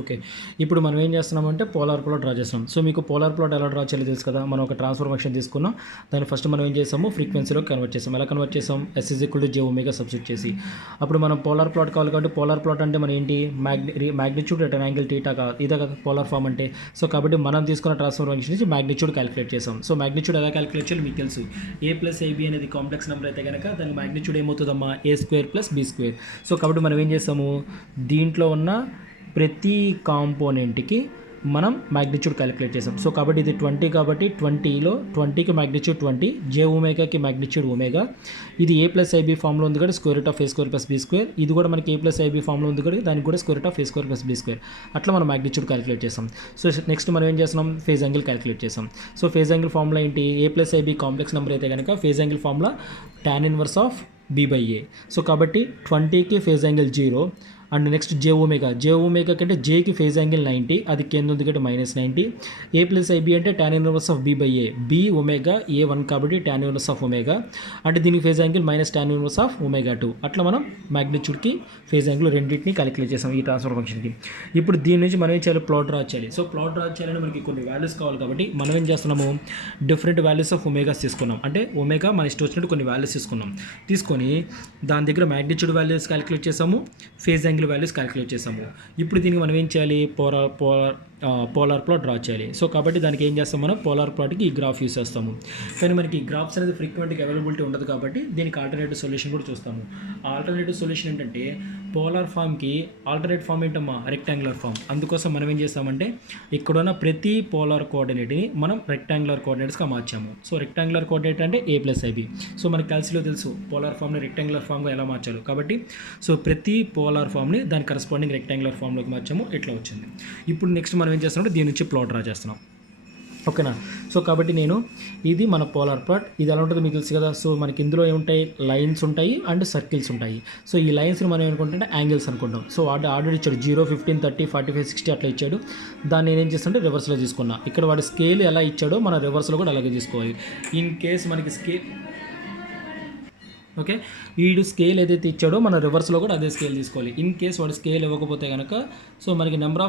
Okay. ఇప్పుడు మనం ఏం చేస్తున్నామంటే పోలార్ ప్లాట్ డ్రా చేస్తున్నాం. సో మీకు పోలార్ ప్లాట్ ఎలా డ్రా చేయాలో తెలుసు కదా! మనం ఒక ట్రాన్స్‌ఫర్మేషన్ తీసుకున్నాం. దాన్ని ఫస్ట్ మనం ఏం చేసాము ఫ్రీక్వెన్సీలోకి కన్వర్ట్ చేసాం. ఎలా కన్వర్ట్ చేసాం? S j⍵ సబ్స్టిట్యూట్ చేసి. అప్పుడు మనం పోలార్ ప్లాట్ కావాలి కాబట్టి పోలార్ ప్లాట్ అంటే మనం ఏంటి magnitude at an angle theta ఇదే కదా పోలార్ ఫార్మ్ అంటే. సో కాబట్టి మనం తీసుకున్న ట్రాన్స్‌ఫర్మేషన్ నుంచి మాగ్నిట్యూడ్ క్యాలిక్యులేట్ చేసాం. సో మాగ్నిట్యూడ్ ఎలా క్యాలిక్యులేట్ చేయాలో మీకు తెలుసు. A+AB అనేది కాంప్లెక్స్ నెంబర్ అయితే గనక దాని మాగ్నిట్యూడ్ ఏమవుతుందమ్మా A² + B². సో కాబట్టి మనం ఏం చేసాము దీంట్లో ఉన్న ప్రతి కాంపోనెంట్కి మనం మ్యాగ్నిట్యూడ్ క్యాలిక్యులేట్ చేసాం. సో కాబట్టి ఇది 20 కాబట్టి 20లో 20కి మ్యాగ్నిట్యూడ్ 20, j⍵కి మ్యాగ్నిట్యూడ్ ఒమేగా. ఇది A+IB ఫామ్లో ఉంది కాబట్టి √A² + B². ఇది కూడా మనకి A+IB ఫామ్లో ఉంది కాబట్టి దానికి కూడా √A² + B². అట్లా మనం మ్యాగ్నిట్యూడ్ క్యాలిక్యులేట్ చేసాం. సో నెక్స్ట్ మనం ఏం చేస్తున్నాం ఫేజ్ యాంగిల్ క్యాలిక్యులేట్ చేసాం. సో ఫేజ్ యాంగిల్ ఫార్ములా ఏంటి A+IB కాంప్లెక్స్ నెంబర్ అయితే కనుక phase angle formula tan 1 B/A. So కాబట్టి 20కి phase angle 0 and next j⍵ కంటే జేకి ఫేజ్ యాంగిల్ 90, అది కింద ఉంది కాబట్టి -90. A+IB అంటే tan 1 B/A, B omega A1 కాబట్టి tan 1 ఒమేగా అంటే దీనికి ఫేజ్ యాంగిల్ -tan 1 ω2. అట్లా మనం మ్యాగ్నిట్యూడ్కి ఫేజ్ యాంగిల్ రెండింటిని క్యాలిక్యులేట్ చేసాం ఈ ట్రాన్స్ఫర్ ఫంక్షన్కి. ఇప్పుడు దీని నుంచి మనం ఏం చేయాలి ప్లాట్ డ్రా చేయాలి. సో ప్లాట్ డ్రా చేయాలంటే మనకి కొన్ని వాల్యూస్ కావాలి కాబట్టి మనం ఏం చేస్తున్నాము డిఫరెంట్ వాల్యూస్ ఆఫ్ ఒమేగాస్ తీసుకున్నాం. అంటే ఒమేగా మన ఇష్టం వచ్చినట్టు కొన్ని వాల్యూస్ తీసుకొని దాని దగ్గర మ్యాగ్నిట్యూడ్ వాల్యూస్ క్యాలిక్యులేట్ చేసాము, ఫేజ్ యాంగిల్ వాల్యూస్ క్యాలిక్యులేట్ చేసాము. ఇప్పుడు దీనికి మనం ఏం చేయాలి పోలార్ ప్లాట్ డ్రా చేయాలి. సో కాబట్టి దానికి ఏం చేస్తాం మనం పోలార్ ప్లాట్కి ఈ గ్రాఫ్ యూస్ చేస్తాము. కానీ మనకి ఈ గ్రాఫ్స్ అనేది ఫ్రీక్వెంట్గా అవైలబిలిటీ ఉండదు కాబట్టి దీనికి ఆల్టర్నేటివ్ సొల్యూషన్ కూడా చూస్తాము. ఆల్టర్నేటివ్ సొల్యూషన్ ఏంటంటే పోలార్ ఫామ్కి ఆల్టర్నేట్ ఫామ్ ఏంటమ్మా రెక్టాంగులర్ ఫామ్. అందుకోసం మనం ఏం చేస్తామంటే ఇక్కడున్న ప్రతి పోలార్ కోఆర్డినేట్ని మనం రెక్టాంగులర్ కోఆర్డినేట్స్గా మార్చాము. సో రెక్టాంగులర్ కోఆర్డినేట్ అంటే A+IB. సో మనకి క్యాల్సిలో తెలుసు పోలార్ ఫామ్ని రెక్టాంగులర్ ఫామ్గా ఎలా మార్చాలి కాబట్టి సో ప్రతి పోలార్ ఫామ్ని దాని కరస్పాండింగ్ రెక్టాంగులర్ ఫామ్లోకి మార్చాము. ఇట్లా వచ్చింది. ఇప్పుడు నెక్స్ట్ మనం ఏం చేస్తున్నాం దీని నుంచి ప్లాట్ డ్రా చేస్తున్నాం. ఓకేనా. సో కాబట్టి ఇది మన పోలార్ ప్లాట్. ఇది ఎలా ఉంటుందో మీకు తెలుసు కదా. సో మనకి ఇందులో ఏముంటాయి లైన్స్ ఉంటాయి అండ్ సర్కిల్స్ ఉంటాయి. సో ఈ లైన్స్ని మనం ఏమనుకుంటే యాంగిల్స్ అనుకుంటాం. సో ఆర్డర్ ఇచ్చాడు 0, 15, 30, 45, 60 అట్లా ఇచ్చాడు. దాన్ని నేనేం చేస్తానంటే రివర్స్లో తీసుకున్నా. ఇక్కడ వాడి స్కేల్ ఎలా ఇచ్చాడో మన రివర్స్లో కూడా అలాగే తీసుకోవాలి. ఇన్ కేస్ మనకి ఓకే వీడు స్కేల్ ఏదైతే ఇచ్చాడో మన రివర్స్లో కూడా అదే స్కేల్ తీసుకోవాలి. ఇన్ కేస్ వాడు స్కేల్ ఇవ్వకపోతే కనుక సో మనకి నెంబర్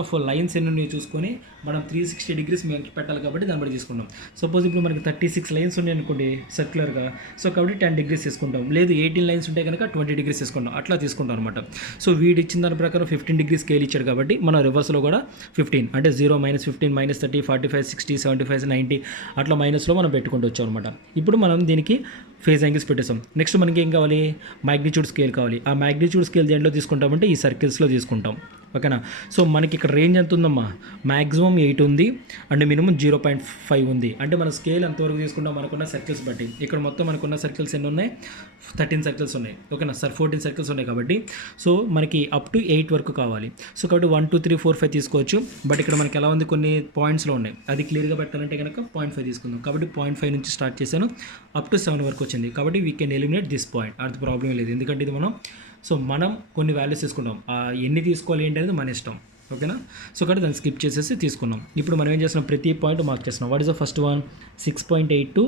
ఆఫ్ లైన్స్ ఎన్ని చూసుకొని మనం 360 డిగ్రీస్ పెట్టాలి కాబట్టి దాన్ని బట్టి తీసుకుంటాం. సపోజ్ ఇప్పుడు మనకి 36 లైన్స్ ఉన్నాయి అనుకోండి సర్క్యులర్గా. సో కాబట్టి 10 డిగ్రీస్ తీసుకుంటాం. లేదు 18 లైన్స్ ఉంటే కనుక 20 డిగ్రీస్ తీసుకుంటాం. అట్లా తీసుకుంటాం అనమాట. సో వీడు ఇచ్చిన దాని ప్రకారం 15 డిగ్రీ స్కేల్ ఇచ్చాడు కాబట్టి మన రివర్స్లో కూడా 15 అంటే 0, -15, -30, 45, 60, 75, 90 అట్లా మైనస్లో మనం పెట్టుకుంటూ వచ్చాం అనమాట. ఇప్పుడు మనం దీనికి ఫేజ్ యాంగిల్స్ పెట్టేసాం. నెక్స్ట్ మనకి ఏం కావాలి మ్యాగ్నిట్యూడ్ స్కేల్ కావాలి. ఆ మ్యాగ్నిట్యూడ్ స్కేల్ దేంట్లో తీసుకుంటామంటే ఈ సర్కిల్స్లో తీసుకుంటాం. ఓకేనా. సో మనకి ఇక్కడ రేంజ్ ఎంత ఉందమ్మా మ్యాక్సిమం 8 ఉంది అండ్ మినిమం 0.5 ఉంది. అంటే మన స్కేల్ ఎంతవరకు తీసుకుంటాం మనకున్న సర్కిల్స్ బట్టి. ఇక్కడ మొత్తం మనకున్న సర్కిల్స్ ఎన్ని ఉన్నాయి 13 సర్కిల్స్ ఉన్నాయి. ఓకేనా సార్ 14 సర్కిల్స్ ఉన్నాయి కాబట్టి సో మనకి అప్ టు 8 వరకు కావాలి. సో కాబట్టి 1, 2, 3, 4, 5 తీసుకోవచ్చు. బట్ ఇక్కడ మనకి ఎలా ఉంది కొన్ని పాయింట్స్లో ఉన్నాయి. అది క్లియర్గా పెట్టాలంటే కనుక 0.5 తీసుకుందాం. కాబట్టి 0.5 నుంచి స్టార్ట్ చేశాను అప్ టు 7 వరకు వచ్చింది. కాబట్టి we can eliminate this point. అది ప్రాబ్లం లేదు ఎందుకంటే ఇది మనం కొన్ని వాల్యూస్ తీసుకుంటాం. ఎన్ని తీసుకోవాలి ఏంటి అనేది మన ఇష్టం. ఓకేనా. సో కాబట్టి దాన్ని స్కిప్ చేసేసి తీసుకున్నాం. ఇప్పుడు మనం ఏం చేస్తున్నాం ప్రతి పాయింట్ మార్క్ చేస్తున్నాం. What is the first one 6.82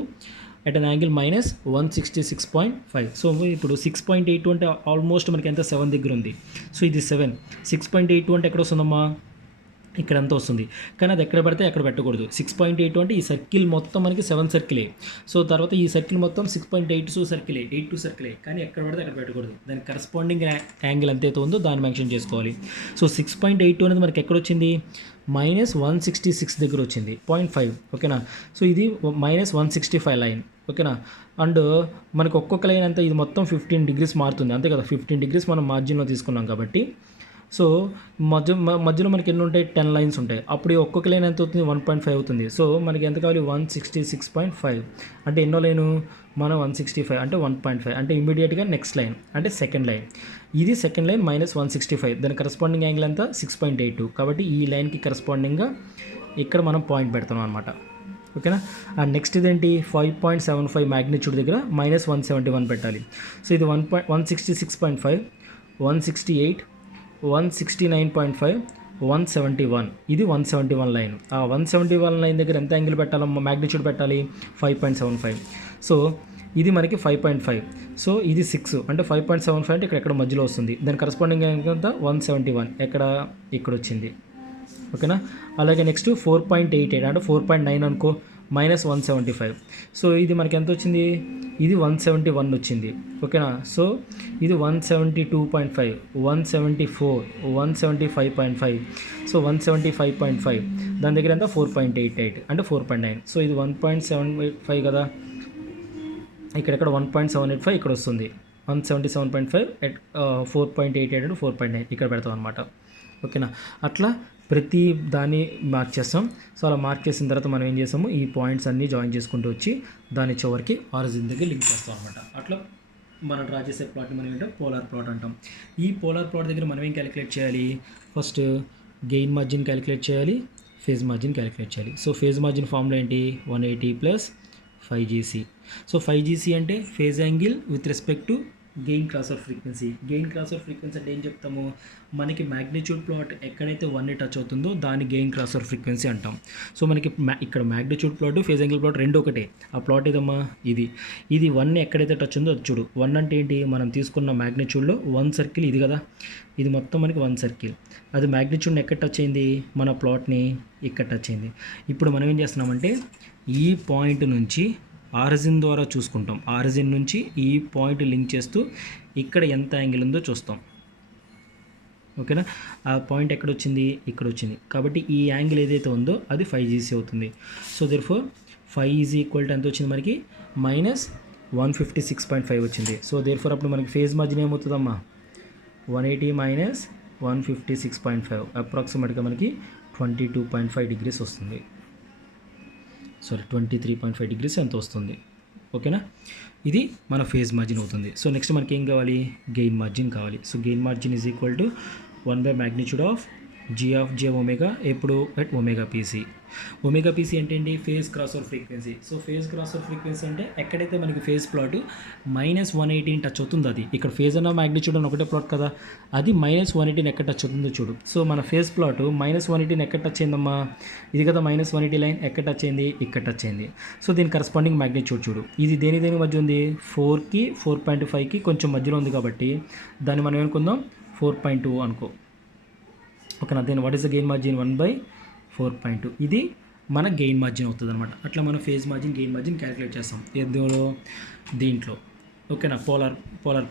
at an angle -166.5. So ఇప్పుడు 6.82 అంటే ఆల్మోస్ట్ మనకి ఎంత 7 దగ్గర ఉంది. సో ఇది 7. 6.82 అంటే ఎక్కడ వస్తుందమ్మా ఇక్కడ ఎంత వస్తుంది. కానీ అది ఎక్కడ పడితే అక్కడ పెట్టకూడదు. 6.82 అంటే ఈ సర్కిల్ మొత్తం మనకి 7 సర్కిలే. సో తర్వాత ఈ సర్కిల్ మొత్తం 6.82 సర్కిలే 82 సర్కిలే. కానీ ఎక్కడ పడితే అక్కడ పెట్టకూడదు. దానికి కరస్పాండింగ్ యాంగిల్ ఎంతైతే ఉందో దాన్ని మెన్షన్ చేసుకోవాలి. సో 6.82 అనేది మనకి ఎక్కడ వచ్చింది -166 దగ్గర వచ్చింది 0.5. ఓకేనా. సో ఇది -165 లైన్. ఓకేనా. అండ్ మనకు ఒక్కొక్క లైన్ అంతా ఇది మొత్తం 15 డిగ్రీస్ మారుతుంది అంతే కదా. 15 డిగ్రీస్ మనం మార్జిన్లో తీసుకున్నాం కాబట్టి సో మధ్యలో మనకి ఎన్ని ఉంటాయి 10 లైన్స్ ఉంటాయి. అప్పుడు ఒక్కొక్క లైన్ ఎంత అవుతుంది 1.5 అవుతుంది. సో మనకి ఎంత కావాలి 166.5 అంటే ఎన్నో లైను మనం 165 అంటే 1.5 అంటే ఇమీడియట్గా నెక్స్ట్ లైన్ అంటే సెకండ్ లైన్. ఇది సెకండ్ లైన్ -165 దాని కరస్పాండింగ్ యాంగిల్ అంతా 6.82 కాబట్టి ఈ లైన్కి కరస్పాండింగ్గా ఇక్కడ మనం పాయింట్ పెడతాం అనమాట. ఓకేనా. అండ్ నెక్స్ట్ ఇదేంటి 5.75 మ్యాగ్నిట్యూడ్ దగ్గర -171 పెట్టాలి. సో ఇది 166.5 168 169.5 171 ఇది 171 లైన్. ఆ 171 లైన్ దగ్గర ఎంత యాంగిల్ పెట్టాలమ్మా మ్యాగ్నిట్యూడ్ పెట్టాలి 5.75. సో ఇది మనకి 5.5. సో ఇది 6 అంటే 5.75 అంటే ఇక్కడ మధ్యలో వస్తుంది. దాని కరస్పాండింగ్ ఎంత 171 ఇక్కడ వచ్చింది. ఓకేనా. అలాగే నెక్స్ట్ 4.88 అంటే 4.9 అనుకో, -175. సో ఇది మనకి ఎంత వచ్చింది, ఇది 171 వచ్చింది. ఓకేనా. సో ఇది 172.5, 174, 175.5. సో 175.5 దాని దగ్గర ఎంత 4.88 అంటే 4.9. సో ఇది 1.75 కదా, ఇక్కడ 1.785 ఇక్కడ వస్తుంది. 177.5 at 4.88 అంటే 4.9 ఇక్కడ పెడతాం అనమాట. ఓకేనా. అట్లా ప్రతి దాన్ని మార్క్ చేస్తాం. సో అలా మార్క్ చేసిన తర్వాత మనం ఏం చేస్తాము, ఈ పాయింట్స్ అన్నీ జాయిన్ చేసుకుంటూ వచ్చి దాని చివరికి ఆరిజిన్ దగ్గర లింక్ చేస్తాం అనమాట. అట్లా మనం డ్రా చేసే ప్లాట్ని మనం ఏంటో పోలార్ ప్లాట్ అంటాం. ఈ పోలార్ ప్లాట్ దగ్గర మనం ఏం క్యాలిక్యులేట్ చేయాలి, ఫస్ట్ గెయిన్ మార్జిన్ క్యాలిక్యులేట్ చేయాలి, ఫేజ్ మార్జిన్ క్యాలిక్యులేట్ చేయాలి. సో ఫేజ్ మార్జిన్ ఫార్ములా ఏంటి, 180 + 5GC. సో 5GC అంటే phase angle with respect to gain cross off frequency. Gain cross off frequency అంటే ఏం చెప్తాము, మనకి మ్యాగ్నిట్యూడ్ ప్లాట్ ఎక్కడైతే 1ని టచ్ అవుతుందో దాన్ని గెయిన్ క్రాస్ ఆఫ్ ఫ్రీక్వెన్సీ అంటాం. సో మనకి ఇక్కడ magnitude plot phase angle plot రెండు ఒకటే. ఆ ప్లాట్ ఏదమ్మా, ఇది 1ని ఎక్కడైతే టచ్ ఉందో అది చూడు. 1 అంటే ఏంటి, మనం తీసుకున్న మ్యాగ్నిట్యూడ్లో 1 సర్కిల్ ఇది కదా, ఇది మొత్తం మనకి 1 సర్కిల్. అది మ్యాగ్నిట్యూడ్ని ఎక్కడ టచ్ అయింది, మన ప్లాట్ని ఇక్కడ టచ్ అయింది. ఇప్పుడు మనం ఏం చేస్తున్నామంటే ఈ పాయింట్ నుంచి ఆరిజిన్ ద్వారా చూసుకుంటాం. ఆరిజిన్ నుంచి ఈ పాయింట్ లింక్ చేస్తూ ఇక్కడ ఎంత యాంగిల్ ఉందో చూస్తాం. ఓకేనా. ఆ పాయింట్ ఎక్కడ వచ్చింది, ఇక్కడ వచ్చింది. కాబట్టి ఈ యాంగిల్ ఏదైతే ఉందో అది 5GC అవుతుంది. సో దేర్ఫోర్ 5 = ఎంత వచ్చింది మనకి, -156.5 వచ్చింది. సో దేర్ఫోర్ అప్పుడు మనకి ఫేజ్ మార్జిన్ ఏమవుతుందమ్మా, 180 - 156.5 అప్రాక్సిమేట్గా మనకి 22.5 డిగ్రీస్ వస్తుంది. 23.5 డిగ్రీస్ ఎంత వస్తుంది. ఓకేనా. ఇది మన ఫేజ్ మార్జిన్ అవుతుంది. సో నెక్స్ట్ మనకి ఏం కావాలి, గెయిన్ మార్జిన్ కావాలి. So gain margin is equal to 1/magnitude of G(j)ω ఎప్పుడు at ωPC. ωPC అంటే ఏంటి, phase cross over frequency. So phase cross over frequency అంటే ఎక్కడైతే మనకి ఫేజ్ ప్లాట్ -180 టచ్ అవుతుంది, అది ఇక్కడ ఫేజ్ అన్న మ్యాగ్నిట్యూడ్ అని ఒకటే ప్లాట్ కదా, అది -180 ఎక్కడ టచ్ అవుతుందో చూడు. సో మన ఫేజ్ ప్లాట్ -180 ఎక్కడ టచ్ అయిందమ్మా, ఇది కదా -180 లైన్ ఎక్కడ టచ్ అయింది, ఇక్కడ టచ్ అయింది. సో దీని కరస్పాండింగ్ మ్యాగ్నిట్యూడ్ చూడు, ఇది దేని మధ్య ఉంది, 4కి 4.5కి కొంచెం మధ్యలో ఉంది కాబట్టి దాన్ని మనం ఏమనుకుందాం 4.2 అనుకో. ఓకేనా. Then what is the gain margin, 1/4.2. ఇది మన గెయిన్ మార్జిన్ అవుతుంది అనమాట. అట్లా మనం phase margin gain margin calculate చేస్తాం దీంట్లో. ఓకేనా. పోలార్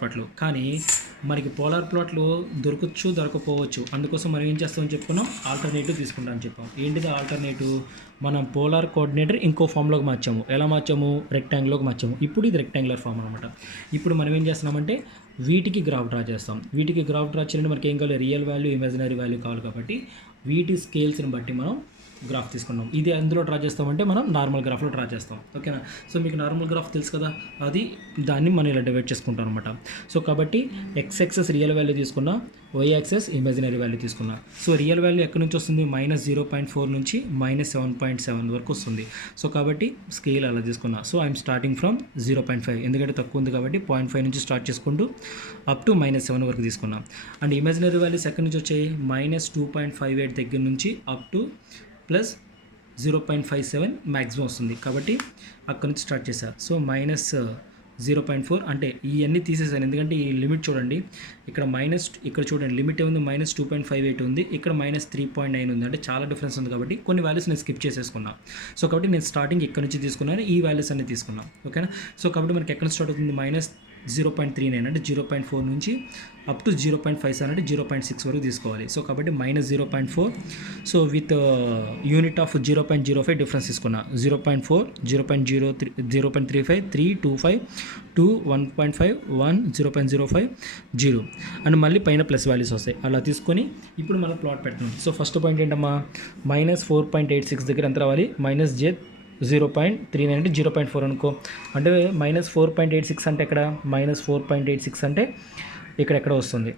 ప్లాట్లు. కానీ మనకి పోలార్ ప్లాట్లు దొరకపోవచ్చు. అందుకోసం మనం ఏం చేస్తామని చెప్పుకున్నాం, ఆల్టర్నేటివ్ తీసుకుంటామని చెప్పాం. ఏంటిది ఆల్టర్నేటివ్, మనం పోలార్ కోఆర్డినేటర్ ఇంకో ఫామ్లోకి మార్చాము. ఎలా మార్చాము, రెక్టాంగిల్లోకి మార్చాము. ఇప్పుడు ఇది రెక్టాంగులర్ ఫామ్ అనమాట. ఇప్పుడు మనం ఏం చేస్తున్నామంటే వీటికి గ్రాఫ్ డ్రా చేస్తాం. వీటికి గ్రాఫ్ డ్రా చేయాలంటే మనకి ఏం కావాలి, రియల్ వాల్యూ ఇమాజినరీ వాల్యూ కావాలి. కాబట్టి వీటి స్కేల్స్ని బట్టి మనం గ్రాఫ్ తీసుకున్నాం. ఇది అందులో డ్రా చేస్తామంటే మనం నార్మల్ గ్రాఫ్లో డ్రా చేస్తాం. ఓకేనా. సో మీకు నార్మల్ గ్రాఫ్ తెలుసు కదా, దాన్ని మనం ఇలా డివైడ్ చేసుకుంటాం అనమాట. సో కాబట్టి x యాక్సెస్ రియల్ వాల్యూ తీసుకున్నా, y యాక్సెస్ ఇమాజినరీ వాల్యూ తీసుకున్నా. సో రియల్ వాల్యూ ఎక్కడి నుంచి వస్తుంది, -0.4 నుంచి -7.7 వరకు వస్తుంది. సో కాబట్టి స్కేల్ అలా తీసుకున్నా. సో ఐఎమ్ స్టార్టింగ్ ఫ్రమ్ 0.5, ఎందుకంటే తక్కువ ఉంది కాబట్టి 0.5 నుంచి స్టార్ట్ చేసుకుంటూ అప్ టు -7 వరకు తీసుకున్నాం. అండ్ ఇమాజినరీ వాల్యూస్ ఎక్కడి నుంచి వచ్చాయి, -2.58 దగ్గర నుంచి అప్ టు +0.57 మ్యాక్సిమం వస్తుంది. కాబట్టి అక్కడ నుంచి స్టార్ట్ చేశారు. సో -0.4 అంటే ఇవన్నీ తీసేసాను, ఎందుకంటే ఈ లిమిట్ చూడండి, ఇక్కడ చూడండి లిమిట్ ఏముంది, -2.58 ఉంది, ఇక్కడ -3.9 ఉంది. అంటే చాలా డిఫరెన్స్ ఉంది. కాబట్టి కొన్ని వాల్యూస్ నేను స్కిప్ చేసేసుకున్నాను. సో కాబట్టి నేను స్టార్టింగ్ ఇక్కడ నుంచి తీసుకున్నాను, ఈ వాల్యూస్ అన్ని తీసుకున్నాను. ఓకేనా. సో కాబట్టి మనకి ఎక్కడ స్టార్ట్ అవుతుంది, -0.39 అంటే 0.4 నుంచి అప్ టు 0.57 అంటే 0.6 వరకు తీసుకోవాలి. సో కాబట్టి -0.4. So with unit of 0.05 difference తీసుకున్నా, 0.4, 0.03, 0.35, 3, 2.5, 2, 1.5, 1, 0.05, 0 అండ్ మళ్ళీ పైన ప్లస్ వాల్యూస్ వస్తాయి. అలా తీసుకొని ఇప్పుడు మనం ప్లాట్ పెడుతున్నాం. సో ఫస్ట్ పాయింట్ ఏంటమ్మా, -4.86 దగ్గర ఎంత రావాలి, -0.39 అంటే 0.4 అనుకో. అంటే -4.86 అంటే ఎక్కడ, -4.86 అంటే ఇక్కడెక్కడ వస్తుంది,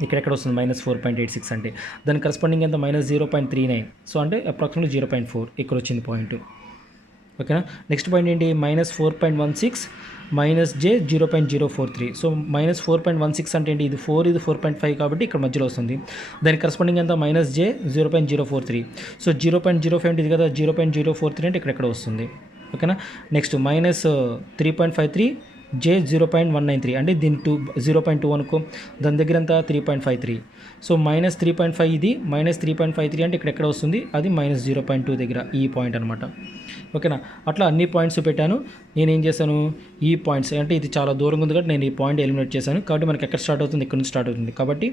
-4.86 అంటే దాని కరస్పాండింగ్ ఎంత, -0.39. సో అంటే అప్రాక్సిమేట్లీ 0.4 ఇక్కడ వచ్చింది పాయింట్. ఓకేనా. నెక్స్ట్ పాయింట్ ఏంటి, -4.16 -j0.043. సో -4.16 అంటే ఏంటి, ఇది 4, ఇది 4.5 కాబట్టి ఇక్కడ మధ్యలో వస్తుంది. దానికి కరస్పాండింగ్ ఎంత, -j0.043. సో 0.05 అంటే ఇది కదా, 0.043 అంటే ఇక్కడ వస్తుంది. ఓకేనా. నెక్స్ట్ -3.53 J 0.193 అంటే దీని 0.2 అనుకో, దాని దగ్గర అంతా 3.53. సో -3.5 ఇది -3.53 అంటే ఇక్కడ వస్తుంది, అది -0.2 దగ్గర ఈ పాయింట్ అనమాట. ఓకేనా. అట్లా అన్ని పాయింట్స్ పెట్టాను. నేనేం చేశాను, ఈ పాయింట్స్ అంటే ఇది చాలా దూరంగా ఉంది కాబట్టి నేను ఈ పాయింట్ ఎలిమినేట్ చేశాను. కాబట్టి మనకి ఎక్కడ స్టార్ట్ అవుతుంది, ఇక్కడ నుంచి స్టార్ట్ అవుతుంది. కాబట్టి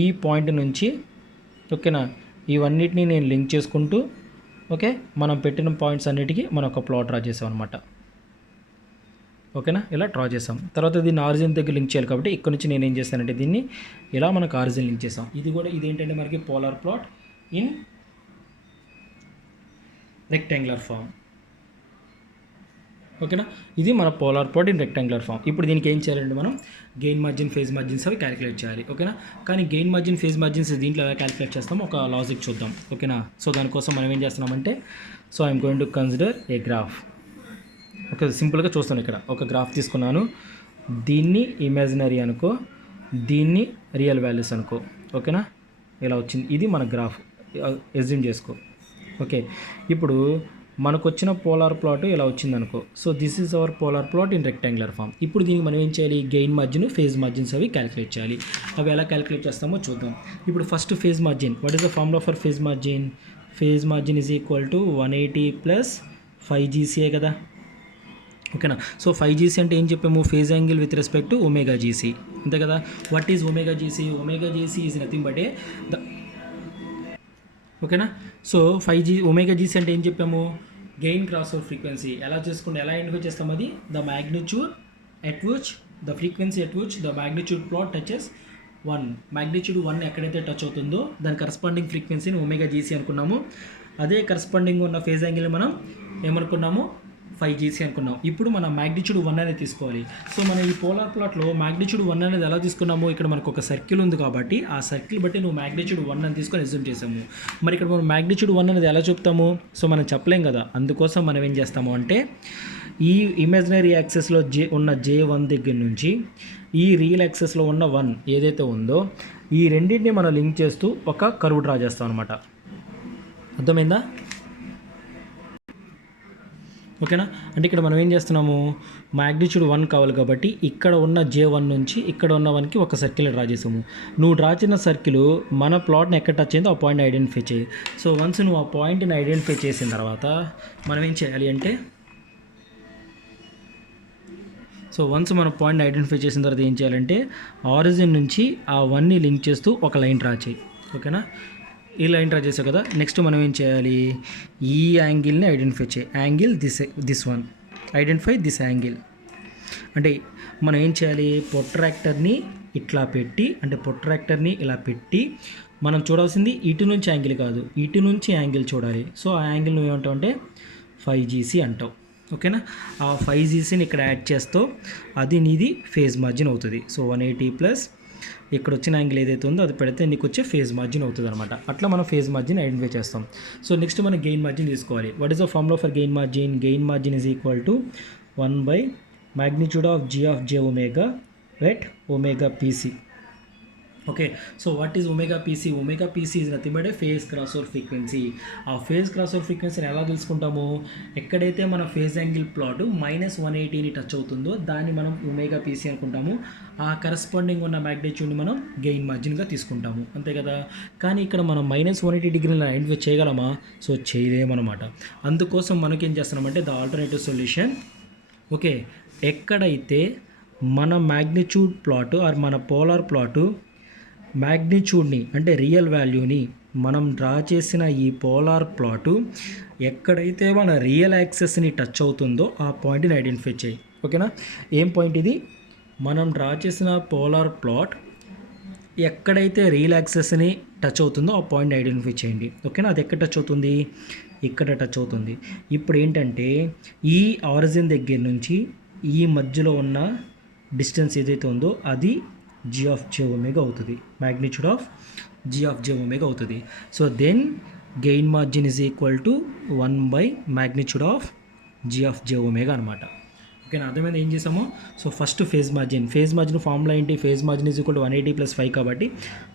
ఈ పాయింట్ నుంచి ఓకేనా ఇవన్నిటిని నేను లింక్ చేసుకుంటూ ఓకే మనం పెట్టిన పాయింట్స్ అన్నిటికీ మనం ఒక ప్లాట్ డ్రా చేసాం అనమాట. ఓకేనా, ఇలా డ్రా చేసాం. తర్వాత దీన్ని ఆరిజిన్ దగ్గర లింక్ చేయాలి కాబట్టి ఇక్కడ నుంచి నేను ఏం చేస్తానంటే దీన్ని ఇలా మనకు ఆరిజిన్ లింక్ చేసాం. ఇదేంటంటే మనకి polar plot in rectangular form. ఓకేనా, ఇది మన polar plot in rectangular form. ఇప్పుడు దీనికి ఏం చేయాలంటే మనం గెయిన్ మార్జిన్, ఫేజ్ మార్జిన్స్ అవి క్యాలిక్యులేట్ చేయాలి. ఓకేనా, కానీ గెయిన్ మార్జిన్, ఫేజ్ మార్జిన్స్ దీంట్లో ఎలా క్యాలిక్యులేట్ చేస్తామో ఒక లాజిక్ చూద్దాం. ఓకేనా, సో దానికోసం మనం ఏం చేస్తున్నామంటే I'm going to consider A graph. Okay, సింపుల్గా చూస్తాను. ఇక్కడ ఒక గ్రాఫ్ తీసుకున్నాను, దీన్ని ఇమాజినరీ అనుకో, దీన్ని రియల్ వాల్యూస్ అనుకో. ఓకేనా, ఇలా వచ్చింది, ఇది మన గ్రాఫ్ ఎజ్యూమ్ చేసుకో. ఓకే, ఇప్పుడు మనకు వచ్చిన పోలార్ ప్లాట్ ఇలా వచ్చింది అనుకో. So this is our polar plot in rectangular form. ఇప్పుడు దీనికి మనం ఏం చేయాలి, గెయిన్ మార్జిన్, ఫేజ్ మార్జిన్స్ అవి క్యాలిక్యులేట్ చేయాలి. అవి ఎలా క్యాలిక్యులేట్ చేస్తామో చూద్దాం. ఇప్పుడు first phase margin. What is the formula for phase margin? Phase margin is equal to 180 + 5GCA కదా. ఓకేనా, సో 5GC అంటే ఏం చెప్పాము, phase angle with respect to ωGC, అంతే కదా. What is ωGC? ωGC is nothing but ఓకేనా. So ωGC అంటే ఏం చెప్పాము, గెయిన్ క్రాస్ ఓవర్ ఫ్రీక్వెన్సీ. ఎలా ఐడెంటిఫై చేస్తాం, అది the magnitude at which the frequency at which the magnitude plot touches 1. Magnitude 1 ఎక్కడైతే టచ్ అవుతుందో దాని కరస్పాండింగ్ ఫ్రీక్వెన్సీని ωGC అనుకున్నాము. అదే కరస్పాండింగ్ ఉన్న ఫేజ్ యాంగిల్ మనం ఏమనుకున్నాము, 5GC అనుకున్నాం. ఇప్పుడు మనం మ్యాగ్నిట్యూడ్ 1 అనేది తీసుకోవాలి. సో మనం ఈ పోలార్ ప్లాట్లో మ్యాగ్నిట్యూడ్ 1 అనేది ఎలా తీసుకున్నాము, ఇక్కడ మనకు ఒక సర్కిల్ ఉంది కాబట్టి ఆ సర్కిల్ బట్టి నువ్వు మ్యాగ్నిట్యూడ్ 1 అని తీసుకొని ఎజ్యూమ్ చేసాము. మరి ఇక్కడ మనం మ్యాగ్నిట్యూడ్ 1 అనేది ఎలా చెప్తాము, సో మనం చెప్పలేం కదా. అందుకోసం మనం ఏం చేస్తాము అంటే ఈ ఇమాజినరీ యాక్సెస్లో ఉన్న J1 దగ్గర నుంచి ఈ రియల్ యాక్సెస్లో ఉన్న 1 ఏదైతే ఉందో ఈ రెండింటిని మనం లింక్ చేస్తూ ఒక కర్వ్ డ్రా చేస్తాం అనమాట. అర్థమైందా? ఓకేనా, అంటే ఇక్కడ మనం ఏం చేస్తున్నాము, మ్యాగ్నిట్యూడ్ 1 కావాలి కాబట్టి ఇక్కడ ఉన్న J1 నుంచి ఇక్కడ ఉన్న 1కి ఒక సర్కిల్ డ్రా చేసాము. నువ్వు డ్రా చేసిన సర్కిల్ మన ప్లాట్ని ఎక్కడ టచ్ అయిందో ఆ పాయింట్ ఐడెంటిఫై చేయి. సో వన్స్ నువ్వు ఆ పాయింట్ని ఐడెంటిఫై చేసిన తర్వాత మనం ఏం చేయాలి అంటే మనం పాయింట్ని ఐడెంటిఫై చేసిన తర్వాత ఏం చేయాలంటే ఆరిజిన్ నుంచి ఆ 1ని లింక్ చేస్తూ ఒక లైన్ డ్రా చేయి. ఓకేనా, ఈ లైన్ డ్రా చేసావు కదా. నెక్స్ట్ మనం ఏం చేయాలి, ఈ యాంగిల్ని ఐడెంటిఫై చేయి. Angle this one, identify this angle. అంటే మనం ఏం చేయాలి, ప్రొట్రాక్టర్ని ఇట్లా పెట్టి, అంటే ప్రొట్రాక్టర్ని ఇలా పెట్టి మనం చూడాల్సింది ఇటు నుంచి యాంగిల్ కాదు, ఇటు నుంచి యాంగిల్ చూడాలి. సో ఆ యాంగిల్ నువ్వు ఏమంటావు అంటే 5GC అంటావు. ఓకేనా, ఆ 5GCని ఇక్కడ యాడ్ చేస్తావు, అది నీది ఫేజ్ మార్జిన్ అవుతుంది. సో 180 ప్లస్ ఇక్కడ వచ్చిన యాంగిల్ ఏదైతే ఉందో అది పెడితే నీకు వచ్చే ఫేజ్ మార్జిన్ అవుతుంది అనమాట. అట్లా మనం ఫేజ్ మార్జిన్ ఐడెంటిఫై చేస్తాం. సో నెక్స్ట్ మనం గెయిన్ మార్జిన్ తీసుకోవాలి. What is the formula for gain margin? Gain margin is equal to 1/magnitude of G of J omega at omega PC. Okay, so what is ωPC? ωPC is nothing but phase cross over frequency. ఆ phase cross over ఫ్రీక్వెన్సీని ఎలా తెలుసుకుంటాము, ఎక్కడైతే మన phase angle plot -180ని touch అవుతుందో దాన్ని మనం ωPC అనుకుంటాము. ఆ కరస్పాండింగ్ ఉన్న మ్యాగ్నిట్యూడ్ని మనం గెయిన్ మార్జిన్గా తీసుకుంటాము, అంతే కదా. కానీ ఇక్కడ మనం -180 డిగ్రీలను ఐడెంటిఫై చేయగలమా? సో చేయలేమన్నమాట. అందుకోసం మనకేం చేస్తున్నామంటే ద ఆల్టర్నేటివ్ సొల్యూషన్. ఓకే, ఎక్కడైతే మన మ్యాగ్నిట్యూడ్ ప్లాట్ ఆర్ మన పోలార్ ప్లాటు మ్యాగ్నిట్యూడ్ని అంటే రియల్ వాల్యూని మనం డ్రా చేసిన ఈ పోలార్ ప్లాటు ఎక్కడైతే మన రియల్ యాక్సెస్ని టచ్ అవుతుందో ఆ పాయింట్ని ఐడెంటిఫై చేయి. ఓకేనా, ఏం పాయింట్ ఇది, మనం డ్రా చేసిన పోలార్ ప్లాట్ ఎక్కడైతే రియల్ యాక్సెస్ని టచ్ అవుతుందో ఆ పాయింట్ని ఐడెంటిఫై చేయండి. ఓకేనా, అది ఎక్కడ టచ్ అవుతుంది, ఇక్కడ టచ్ అవుతుంది. ఇప్పుడు ఏంటంటే ఈ ఆరిజిన్ దగ్గర నుంచి ఈ మధ్యలో ఉన్న డిస్టెన్స్ ఏదైతే ఉందో అది G of J omega అవుతుంది, magnitude of G of J omega అవుతుంది. So then gain margin is equal to 1/magnitude of G of J omega అనమాట. ఓకేనా, అర్థమైంది ఏం చేసాము. So first phase margin formula ఏంటి, phase margin is equal to 180 + 5 కాబట్టి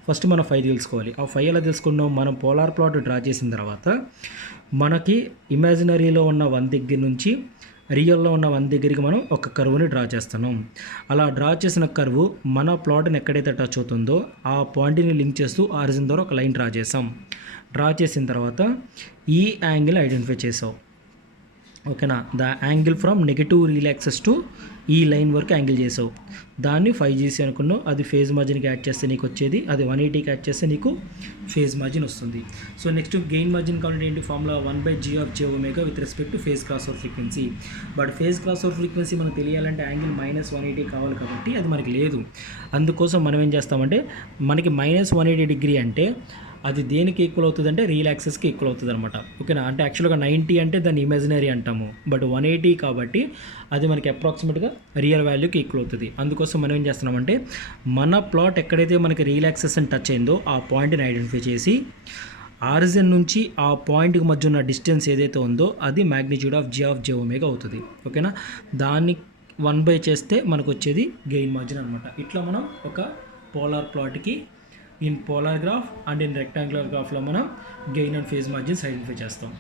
first మనం 5 తెలుసుకోవాలి. ఆ 5 ఎలా తెలుసుకున్నాం, మనం పోలార్ ప్లాట్ డ్రా చేసిన తర్వాత మనకి ఇమాజినరీలో ఉన్న 1 దగ్గర నుంచి రియల్లో ఉన్న 1 దగ్గరికి మనం ఒక కర్వ్ని డ్రా చేస్తున్నాం. అలా డ్రా చేసిన కర్వ్ మన ప్లాట్ని ఎక్కడైతే టచ్ అవుతుందో ఆ పాయింట్ని లింక్ చేస్తూ ఆరిజిన్ ద్వారా ఒక లైన్ డ్రా చేసాం. డ్రా చేసిన తర్వాత ఈ యాంగిల్ ఐడెంటిఫై చేసాం. ఓకేనా, the angle from negative real access to ఈ లైన్ వరకు యాంగిల్ చేసావు. దాన్ని 5 అనుకున్నావు. అది ఫేజ్ మార్జిన్కి యాడ్ చేస్తే నీకు వచ్చేది, అది 180కి యాడ్ చేస్తే నీకు ఫేజ్ మార్జిన్ వస్తుంది. సో నెక్స్ట్ గెయిన్ మార్జిన్ కావాలంటే ఏంటి, formula 1/g(j) with respect to phase cross over frequency. But phase cross over frequency మనకు తెలియాలంటే యాంగిల్ -180 కావాలి కాబట్టి అది మనకి లేదు. అందుకోసం మనం ఏం చేస్తామంటే మనకి -180 అంటే అది దేనికి ఈక్వల్ అవుతుంది అంటే రియల్ యాక్సెస్కి ఈక్వల్ అవుతుంది అనమాట. ఓకేనా, అంటే యాక్చువల్గా 90 అంటే దాన్ని ఇమాజినరీ అంటాము, బట్ 180 కాబట్టి అది మనకి అప్రాక్సిమేట్గా రియల్ వాల్యూకి ఈక్వల్ అవుతుంది. అందుకోసం మనం ఏం చేస్తున్నామంటే మన ప్లాట్ ఎక్కడైతే మనకి రియల్ యాక్సెస్ అని టచ్ అయిందో ఆ పాయింట్ని ఐడెంటిఫై చేసి ఆరిజిన్ నుంచి ఆ పాయింట్కి మధ్య ఉన్న డిస్టెన్స్ ఏదైతే ఉందో అది మ్యాగ్నిట్యూడ్ ఆఫ్ g(j) అవుతుంది. ఓకేనా, దాన్ని 1/, చేస్తే మనకు వచ్చేది గెయిన్ మార్జిన్ అనమాట. ఇట్లా మనం ఒక పోలార్ ప్లాట్కి in polar graph and in rectangular గ్రాఫ్లో మనం gain and phase margins identify చేస్తాం.